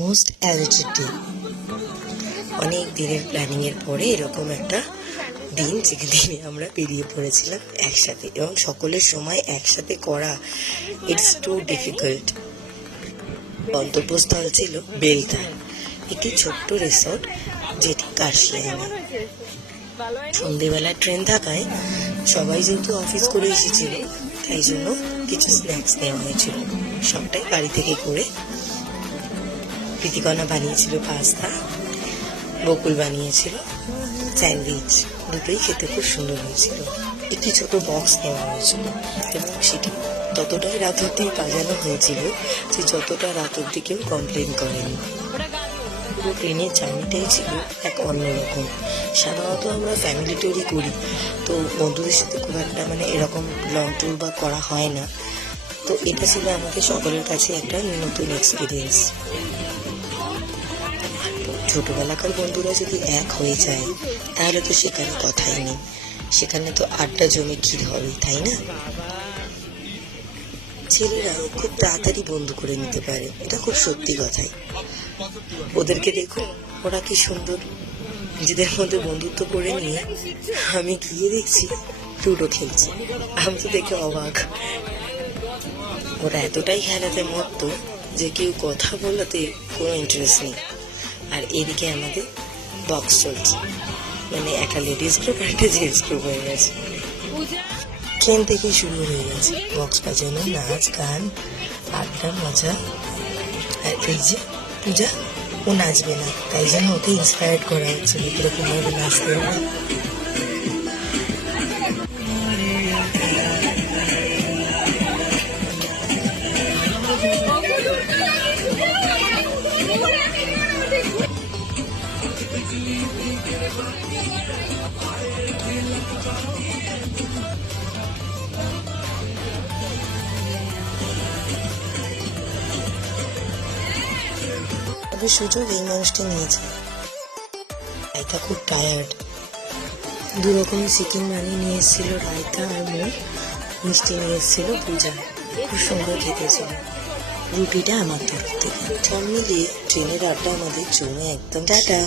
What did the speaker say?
Most অ্যালজেড day. অনেক দিনের প্ল্যানিংয়ের পরে এরকম একটা দিন দিনে আমরা বেরিয়ে পড়েছিলাম একসাথে, এবং সকলের সময় একসাথে করা ইটস টু ডিফিকাল্ট। গন্তব্যস্থল ছিল বেলতা, একটি ছোট্ট রিসোর্ট যেটি কার্শিয়াংয়ে। সন্ধেবেলা ট্রেন থাকায় সবাই যেহেতু অফিস করে এসেছিল, তাই জন্য কিছু স্ন্যাক্স নেওয়া হয়েছিল। সবটাই বাড়ি থেকে করে। প্রীতিকণা বানিয়েছিল পাস্তা, বকুল বানিয়েছিল স্যান্ডউইচ। দুটোই খেতে খুব সুন্দর হয়েছিল। একটি ছোট বক্স নেওয়া হয়েছিল এবং সেটি ততটাই রাত অব্দি বাজানো হয়েছিল যে যতটা রাত অব্দি কেউ কমপ্লেন করেনি। পুরো ট্রেনের জার্নিটাই ছিল এক অন্যরকম। সাধারণত আমরা ফ্যামিলি ট্যুরই করি, তো বন্ধুদের সাথে খুব একটা এরকম লং ট্যুর বা করা হয় না। তো এটা ছিল আমাদের সকলের কাছে একটা নতুন এক্সপিরিয়েন্স। ছোটবেলাকার বন্ধুরা যদি এক হয়ে যায় তাহলে তো সেখানে কথাই নেই, সেখানে তো আড্ডা জমে ক্ষীর হবে, তাই না? ছেলেরা খুব তাড়াতাড়ি বন্ধু করে নিতে পারে, এটা খুব সত্যি কথাই। ওদেরকে দেখো, ওরা কি সুন্দর নিজেদের মধ্যে বন্ধুত্ব করে নিয়ে আমি গিয়ে দেখছি লুডো খেলছে। আমি তো দেখে অবাক। ওরা এতটাই খেলাতে মত্ত যে কেউ কথা বলাতে কোনো ইন্টারেস্ট নেই। আর এদিকে আমাদের বক্স চলছে, একটা লেডিস গ্রুপ আর একটা জেন্টস গ্রুপ হয়ে গেছে। ট্রেন থেকেই শুরু হয়ে গেছে বক্স বাজানো, নাচ গান, আড্ডা, মজা। আর এই যে পূজা, ও নাচবে না, তাই জন্য ওকে ইন্সপায়ার করা হচ্ছে এরকম ভাবে নাচতে হবে। তবে সুযোগ এই মানুষটা নিয়েছে। রায়তা খুব টায়ার্ড। 2 রকমের চিকেন বানিয়ে নিয়ে এসেছিল রায়তা আর মুখ, মিষ্টি নিয়ে এসেছিল পূজা। খুব সুন্দর খেতে ছিল। রুটিটা আমার তরফ থেকে। সব মিলিয়ে ট্রেনের আড্ডা আমাদের জমে একদম। টাটা।